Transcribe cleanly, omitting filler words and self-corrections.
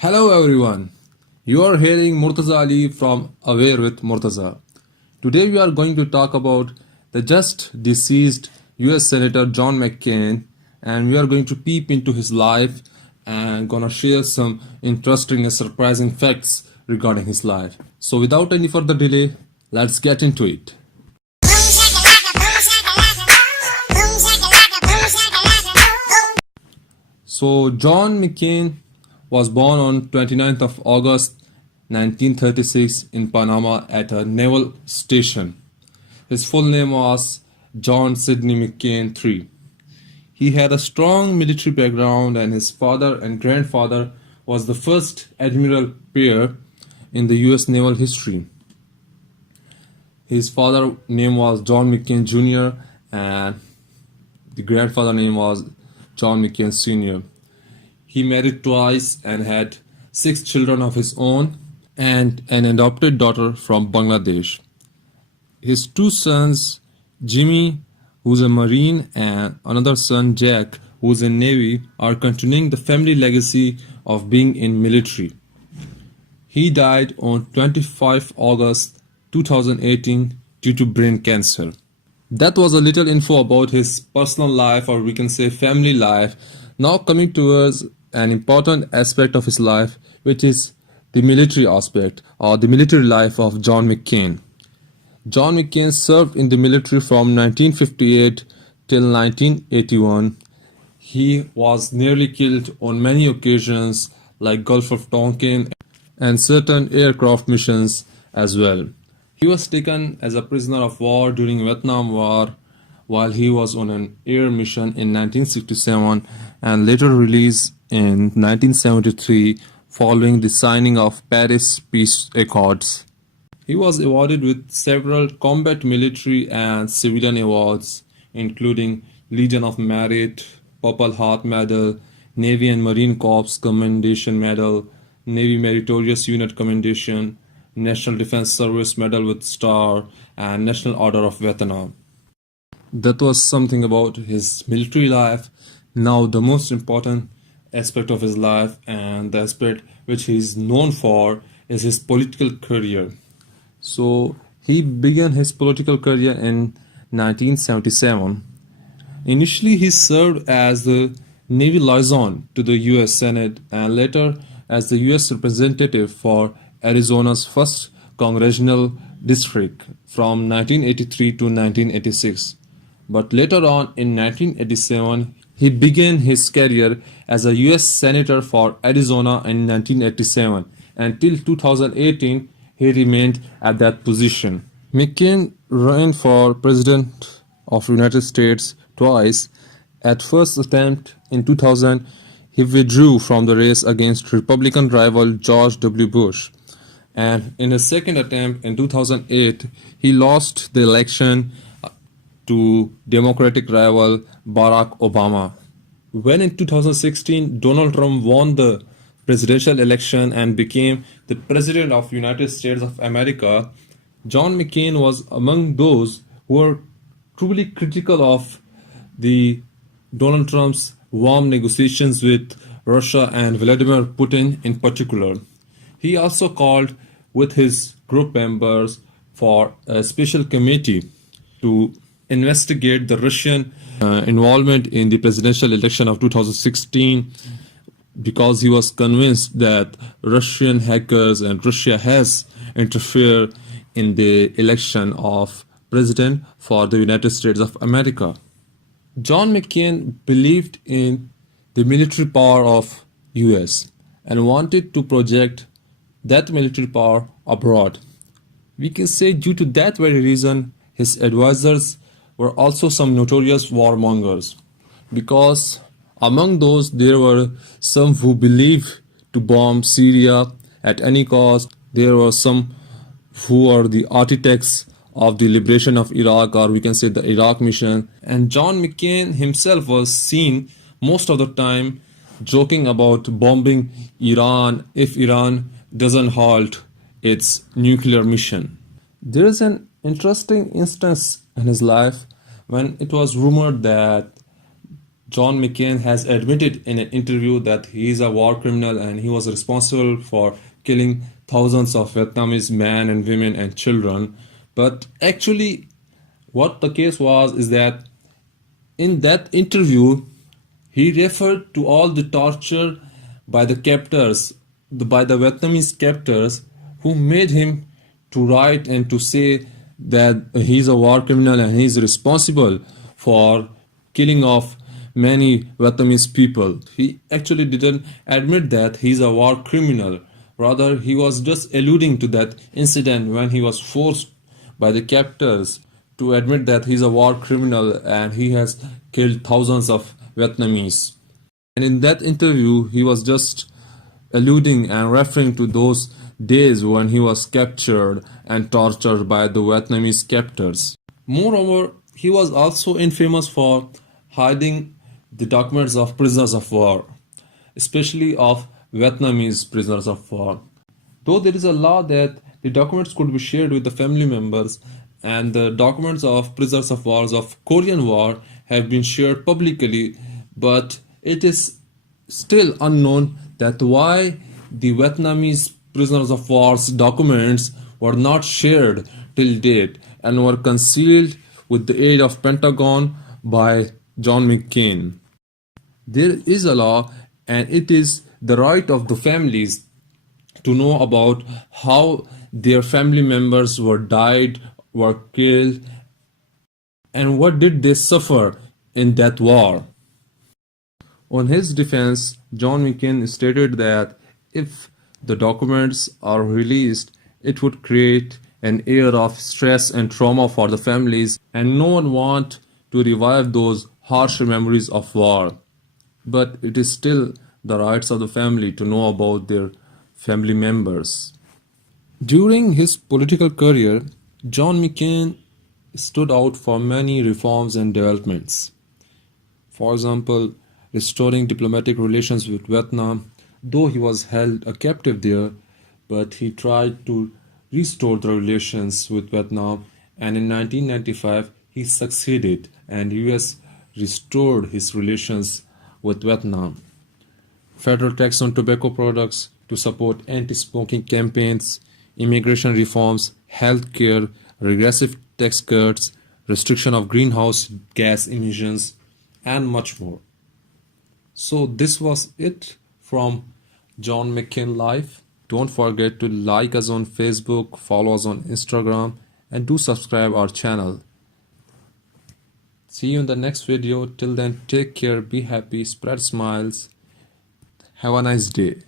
Hello everyone, you are hearing Murtaza Ali from Aware with Murtaza. Today we are going to talk about the just deceased US Senator John McCain, and we are going to peep into his life and gonna share some interesting and surprising facts regarding his life. So without any further delay, let's get into it. So John McCain was born on 29th of August 1936 in Panama at a naval station. His full name was John Sidney McCain III. He had a strong military background, and his father and grandfather was the first admiral pair in the US naval history. His father name was John McCain Jr. and the grandfather name was John McCain Sr. He married twice and had 6 children of his own and an adopted daughter from Bangladesh. His 2 sons, Jimmy, who's a Marine, and another son, Jack, who's in Navy, are continuing the family legacy of being in military. He died on 25 August 2018 due to brain cancer. That was a little info about his personal life, or we can say family life. Now coming towards an important aspect of his life, which is the military aspect or the military life of John McCain. John McCain served in the military from 1958 till 1981. He was nearly killed on many occasions like Gulf of Tonkin and certain aircraft missions as well. He was taken as a prisoner of war during Vietnam War while he was on an air mission in 1967 and later released in 1973 following the signing of Paris Peace Accords. He was awarded with several combat military and civilian awards, including Legion of Merit, Purple Heart Medal, Navy and Marine Corps Commendation Medal, Navy Meritorious Unit Commendation, National Defense Service Medal with Star, and National Order of Vietnam. That was something about his military life. Now the most important aspect of his life, and the aspect which he is known for, is his political career. So he began his political career in 1977. Initially he served as the Navy liaison to the US Senate and later as the US representative for Arizona's 1st Congressional District from 1983 to 1986. But later on in 1987, he began his career as a US Senator for Arizona in 1987. Until 2018, he remained at that position. McCain ran for President of the United States twice. At first attempt in 2000, he withdrew from the race against Republican rival George W. Bush. And in his second attempt in 2008, he lost the election to Democratic rival Barack Obama. When in 2016 Donald Trump won the presidential election and became the President of the United States of America, John McCain was among those who were truly critical of the Donald Trump's warm negotiations with Russia and Vladimir Putin in particular. He also called with his group members for a special committee to investigate the Russian involvement in the presidential election of 2016, because he was convinced that Russian hackers and Russia has interfered in the election of president for the United States of America. John McCain believed in the military power of US and wanted to project that military power abroad. We can say due to that very reason, his advisors were also some notorious warmongers, because among those there were some who believed to bomb Syria at any cost. There were some who are the architects of the liberation of Iraq, or we can say the Iraq mission. And John McCain himself was seen most of the time joking about bombing Iran if Iran doesn't halt its nuclear mission. There is an interesting instance in his life when it was rumored that John McCain has admitted in an interview that he is a war criminal and he was responsible for killing thousands of Vietnamese men and women and children. But actually, what the case was is that in that interview, he referred to all the torture by the captors, by the Vietnamese captors, who made him to write and to say that he's a war criminal and he's responsible for killing of many Vietnamese people. He actually didn't admit that he's a war criminal. Rather, he was just alluding to that incident when he was forced by the captors to admit that he's a war criminal and he has killed thousands of Vietnamese. And in that interview, he was just alluding and referring to those days when he was captured and tortured by the Vietnamese captors. Moreover, he was also infamous for hiding the documents of prisoners of war, especially of Vietnamese prisoners of war. Though there is a law that the documents could be shared with the family members, and the documents of prisoners of wars of Korean War have been shared publicly, but it is still unknown that why the Vietnamese prisoners of war's documents were not shared till date and were concealed with the aid of Pentagon by John McCain. There is a law, and it is the right of the families to know about how their family members were died, were killed, and what did they suffer in that war. On his defense, John McCain stated that if the documents are released, it would create an air of stress and trauma for the families, and no one wants to revive those harsh memories of war. But it is still the rights of the family to know about their family members. During his political career, John McCain stood out for many reforms and developments. For example, restoring diplomatic relations with Vietnam, though he was held a captive there, but he tried to restore the relations with Vietnam, and in 1995 he succeeded and US restored his relations with Vietnam. Federal tax on tobacco products to support anti-smoking campaigns, immigration reforms, health care, regressive tax cuts, restriction of greenhouse gas emissions, and much more. So this was it from John McCain Life. Don't forget to like us on Facebook, follow us on Instagram, and do subscribe our channel. See you in the next video. Till then, take care, be happy, spread smiles. Have a nice day.